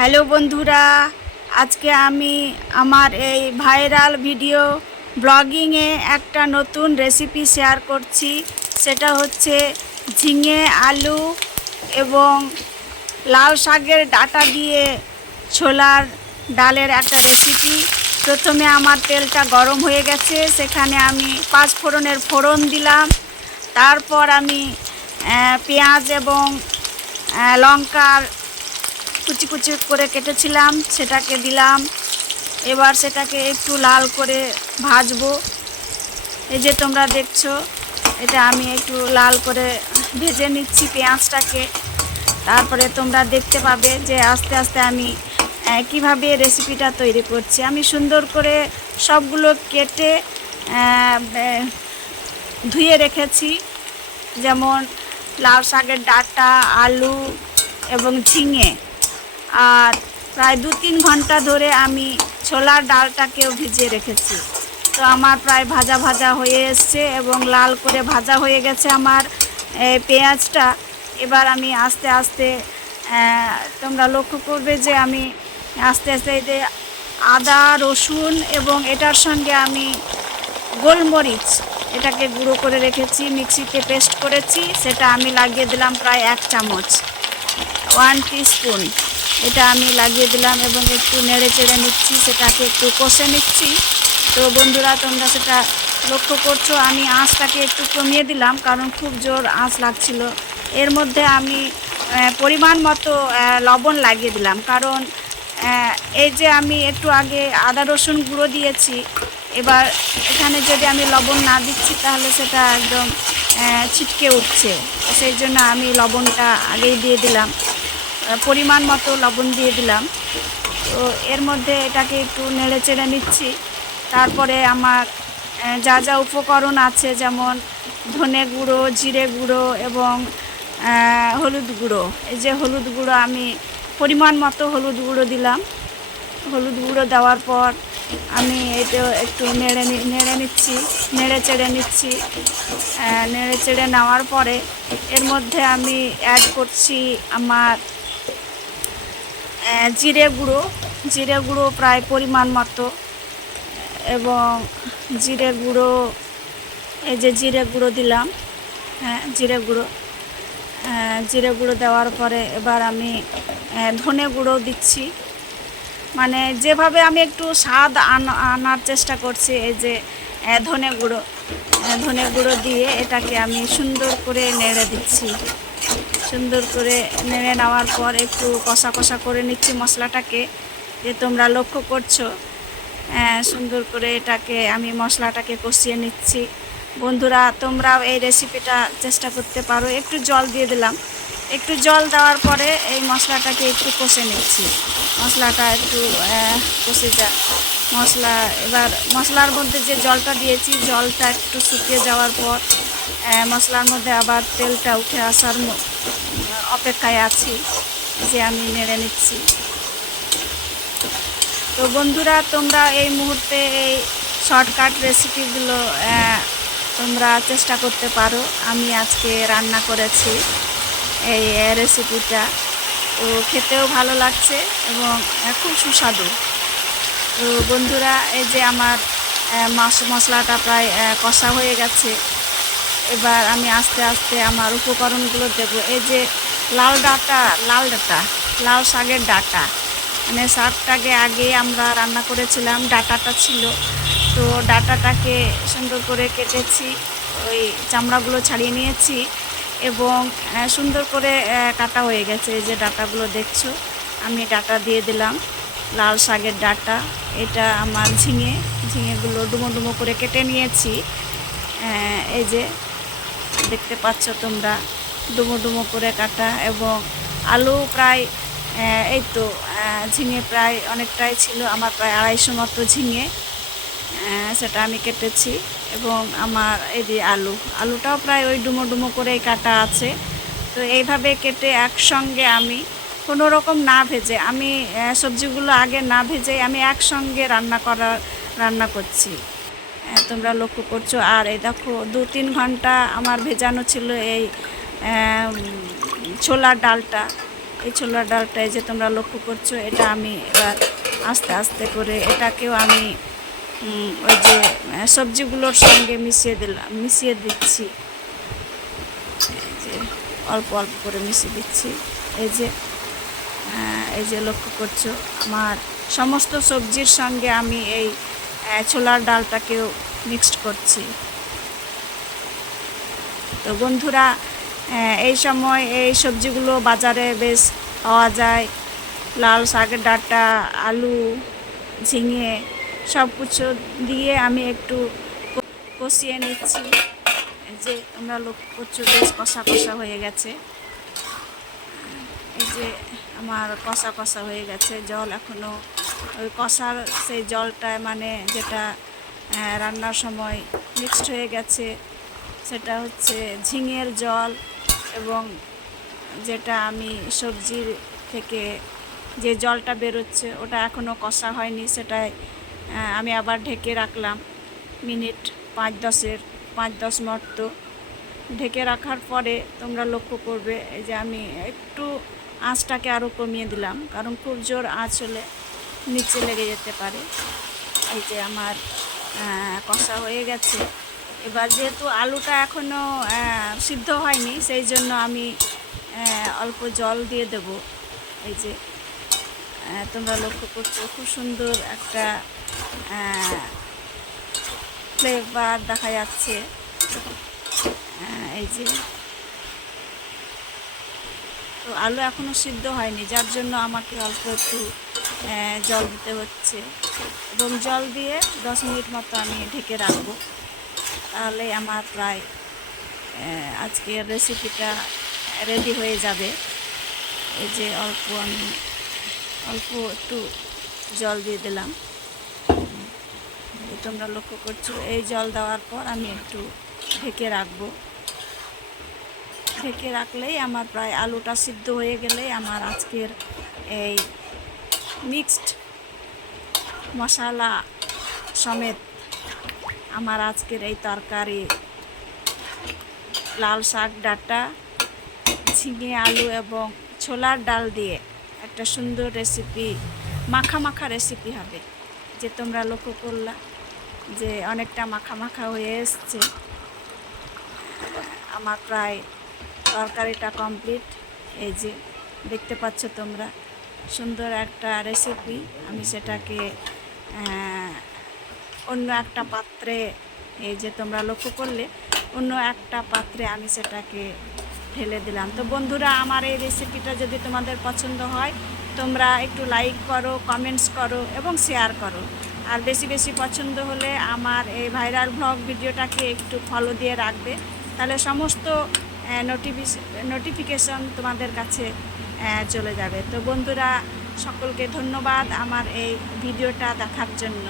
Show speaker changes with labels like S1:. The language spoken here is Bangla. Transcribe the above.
S1: হ্যালো বন্ধুরা, আজকে আমি আমার এই ভাইরাল ভিডিও ব্লগিংয়ে একটা নতুন রেসিপি শেয়ার করছি। সেটা হচ্ছে ঝিঙে আলু এবং লাউ শাকের ডাটা দিয়ে ছোলার ডালের একটা রেসিপি। প্রথমে আমার তেলটা গরম হয়ে গেছে, সেখানে আমি পাঁচ ফোড়নের ফোড়ন দিলাম। তারপর আমি পেঁয়াজ এবং লঙ্কার কুচি কুচি করে কেটেছিলাম, সেটাকে দিলাম। এবার সেটাকে একটু লাল করে ভাজবো। এই যে তোমরা দেখছ, এটা আমি একটু লাল করে ভেজে নিচ্ছি পেঁয়াজটাকে। তারপরে তোমরা দেখতে পাবে যে আস্তে আস্তে আমি কীভাবে রেসিপিটা তৈরি করছি। আমি সুন্দর করে সবগুলো কেটে ধুয়ে রেখেছি। যেমন লাউ শাকের ডাঁটা, আলু এবং ঝিঙে। আর প্রায় দু তিন ঘণ্টা ধরে আমি ছোলার ডালটাকেও ভিজিয়ে রেখেছি। তো আমার প্রায় ভাজা ভাজা হয়ে এসছে এবং লাল করে ভাজা হয়ে গেছে আমার পেঁয়াজটা। এবার আমি আস্তে আস্তে তোমরা লক্ষ্য করবে যে আমি আস্তে আস্তে এতে আদা, রসুন এবং এটার সঙ্গে আমি গোলমরিচ এটাকে গুঁড়ো করে রেখেছি, মিক্সিতে পেস্ট করেছি, সেটা আমি লাগিয়ে দিলাম প্রায় এক চামচ, ওয়ান স্পুন এটা আমি লাগিয়ে দিলাম এবং একটু নেড়ে চেড়ে নিচ্ছি, সেটাকে একটু কষে নিচ্ছি। তো বন্ধুরা, তোমরা সেটা লক্ষ্য করছ, আমি আঁচটাকে একটু কমিয়ে দিলাম, কারণ খুব জোর আঁচ লাগছিল। এর মধ্যে আমি পরিমাণ মতো লবণ লাগিয়ে দিলাম, কারণ এই যে আমি একটু আগে আদা রসুন গুঁড়ো দিয়েছি, এবার এখানে যদি আমি লবণ না দিচ্ছি, তাহলে সেটা একদম ছিটকে উঠছে। সেই জন্য আমি লবণটা আগেই দিয়ে দিলাম। পরিমাণ মতো লবণ দিয়ে দিলাম। তো এর মধ্যে এটাকে একটু নেড়ে চেড়ে নিচ্ছি। তারপরে আমার যা যা উপকরণ আছে যেমন ধনে গুঁড়ো, জিরে গুঁড়ো এবং হলুদ গুঁড়ো। এই যে হলুদ গুঁড়ো আমি পরিমাণ মতো হলুদ গুঁড়ো দিলাম। হলুদ গুঁড়ো দেওয়ার পর আমি এটা একটু নেড়ে নেড়ে নিচ্ছি নেড়ে চেড়ে নিচ্ছি। নেড়ে চেড়ে নেওয়ার পরে এর মধ্যে আমি অ্যাড করছি আমার জিরে গুঁড়ো জিরে গুঁড়ো প্রায় পরিমাণ মতো, এবং জিরে গুঁড়ো, এই যে জিরে গুঁড়ো দিলাম হ্যাঁ জিরে গুঁড়ো জিরে গুঁড়ো দেওয়ার পরে এবার আমি ধনে গুঁড়ো দিচ্ছি। মানে যেভাবে আমি একটু স্বাদ আন- আনার চেষ্টা করছি, এই যে ধনে গুঁড়ো ধনে গুঁড়ো দিয়ে এটাকে আমি সুন্দর করে নেড়ে দিচ্ছি। সুন্দর করে নেড়ে নেওয়ার পর একটু কষা কষা করে নিচ্ছি মশলাটাকে যে তোমরা লক্ষ্য করছ। আহ, সুন্দর করে এটাকে আমি মশলাটাকে কষিয়ে নিচ্ছি। বন্ধুরা তোমরাও এই রেসিপিটা চেষ্টা করতে পারো। একটু জল দিয়ে দিলাম। একটু জল দেওয়ার পরে এই মশলাটাকে একটু কষে নিচ্ছি। মশলাটা একটু কষে যা মশলা এবার মশলার মধ্যে যে জলটা দিয়েছি জলটা একটু শুকিয়ে যাওয়ার পর মশলার মধ্যে আবার তেলটা উঠে আসার অপেক্ষায় আছি যে আমি নেড়ে নিচ্ছি। তো বন্ধুরা, তোমরা এই মুহূর্তে এই শর্টকাট রেসিপিগুলো তোমরা চেষ্টা করতে পারো। আমি আজকে রান্না করেছি এই রেসিপিটা তো খেতেও ভালো লাগছে এবং খুব সুস্বাদু। তো বন্ধুরা, এই যে আমার মাছ মশলাটা প্রায় কষা হয়ে গেছে। এবার আমি আস্তে আস্তে আমার উপকরণগুলো দেব এই যে লাল ডাঁটা লাল ডাঁটা, লাল শাকের ডাটা। মানে শাকটাকে আগে আমরা রান্না করেছিলাম, ডাটাটা ছিল। তো ডাঁটাটাকে সুন্দর করে কেটেছি, ওই চামড়াগুলো ছাড়িয়ে নিয়েছি এবং সুন্দর করে কাটা হয়ে গেছে। এই যে ডাটাগুলো দেখছ, আমি ডাটা দিয়ে দিলাম, লাল শাকের ডাঁটা। এটা আমার ঝিঙে, ঝিঙেগুলো ডুমো ডুমো করে কেটে নিয়েছি। এই যে দেখতে পাচ্ছ তোমরা। ডুমো ডুমো করে কাটা এবং আলু প্রায় এই তো ঝিঙে প্রায় অনেকটাই ছিল, আমার প্রায় আড়াইশো মতো ঝিঙে সেটা আমি কেটেছি এবং আমার এই যে আলু, আলুটাও প্রায় ওই ডুমো ডুমো করেই কাটা আছে। তো এইভাবে কেটে একসঙ্গে আমি কোনো রকম না ভেজে, আমি সবজিগুলো আগে না ভেজে আমি একসঙ্গে রান্না করার, রান্না করছি। তোমরা লক্ষ্য করছ। আর এই দেখো দু তিন ঘণ্টা আমার ভেজানো ছিল এই ছোলার ডালটা। এই ছোলার ডালটা এই যে তোমরা লক্ষ্য করছ এটা আমি এবার আস্তে আস্তে করে এটাকেও আমি ওই যে সবজিগুলোর সঙ্গে মিশিয়ে দিলাম মিশিয়ে দিচ্ছি। যে অল্প অল্প করে মিশিয়ে দিচ্ছি। এই যে আহ, এই যে লক্ষ্য করছ আমার সমস্ত সবজির সঙ্গে আমি এই ছোলার ডালটাকেও মিক্সড করছি। তো বন্ধুরা এই সময় এই সবজিগুলো বাজারে বেশ পাওয়া যায়। লাল শাকের ডাঁটা, আলু, ঝিঙে সব কিছু দিয়ে আমি একটু কষিয়ে নিচ্ছি। যে আমরা লোক করছ বেশ কষা কষা হয়ে গেছে। এই যে আমার কষা কষা হয়ে গেছে, জল এখনও ওই কষার সেই জলটায় মানে যেটা রান্নার সময় মিক্সড হয়ে গেছে, সেটা হচ্ছে ঝিঙের জল এবং যেটা আমি সবজির থেকে যে জলটা বেরোচ্ছে ওটা এখনও কষা হয়নি সেটাই আমি আবার ঢেকে রাখলাম মিনিট পাঁচ দশের, পাঁচ দশ মতো। ঢেকে রাখার পরে তোমরা লক্ষ্য করবে, এই যে আমি একটু আঁচটাকে আরও কমিয়ে দিলাম, কারণ খুব জোর আঁচ হলে নিচে লেগে যেতে পারে। এই যে আমার কষা হয়ে গেছে। এবার যেহেতু আলুটা এখনও সিদ্ধ হয়নি, সেই জন্য আমি অল্প জল দিয়ে দেব। এই যে তোমরা লক্ষ্য করছ, খুব সুন্দর একটা ফ্লেভার দেখা যাচ্ছে। এই যে তো আলু এখনও সিদ্ধ হয়নি, যার জন্য আমাকে অল্প একটু জল দিতে হচ্ছে। এবং জল দিয়ে দশ মিনিট মতো আমি ঢেকে রাখব। তাহলে আমার প্রায় আজকের রেসিপিটা রেডি হয়ে যাবে। এই যে অল্প আমি, অল্প একটু জল দিয়ে দিলাম। তোমরা লক্ষ্য করছ, এই জল দেওয়ার পর আমি একটু ঢেকে রাখব। ঢেকে রাখলেই আমার প্রায় আলুটা সিদ্ধ হয়ে গেলে আমার আজকের এই মিক্সড মশলা সমেত আমার আজকের এই তরকারি। লাল শাক, ডাঁটা, ঝিঙে, আলু এবং ছোলার ডাল দিয়ে একটা সুন্দর রেসিপি মাখা মাখা রেসিপি হবে। যে তোমরা লক্ষ্য করলা যে অনেকটা মাখা মাখা হয়ে এসছে। আমার প্রায় তরকারিটা কমপ্লিট এই যে, দেখতে পাচ্ছ তোমরা, সুন্দর একটা রেসিপি আমি সেটাকে অন্য একটা পাত্রে, এই যে তোমরা লক্ষ্য করলে, অন্য একটা পাত্রে আমি সেটাকে ঢেলে দিলাম। তো বন্ধুরা, আমার এই রেসিপিটা যদি তোমাদের পছন্দ হয়, তোমরা একটু লাইক করো কমেন্টস করো এবং শেয়ার করো। আর বেশি বেশি পছন্দ হলে আমার এই ভাইরাল ব্লগ ভিডিওটাকে একটু ফলো দিয়ে রাখবে। তাহলে সমস্ত নোটিফিকেশন তোমাদের কাছে চলে যাবে। তো বন্ধুরা সকলকে ধন্যবাদ আমার এই ভিডিওটা দেখার জন্য।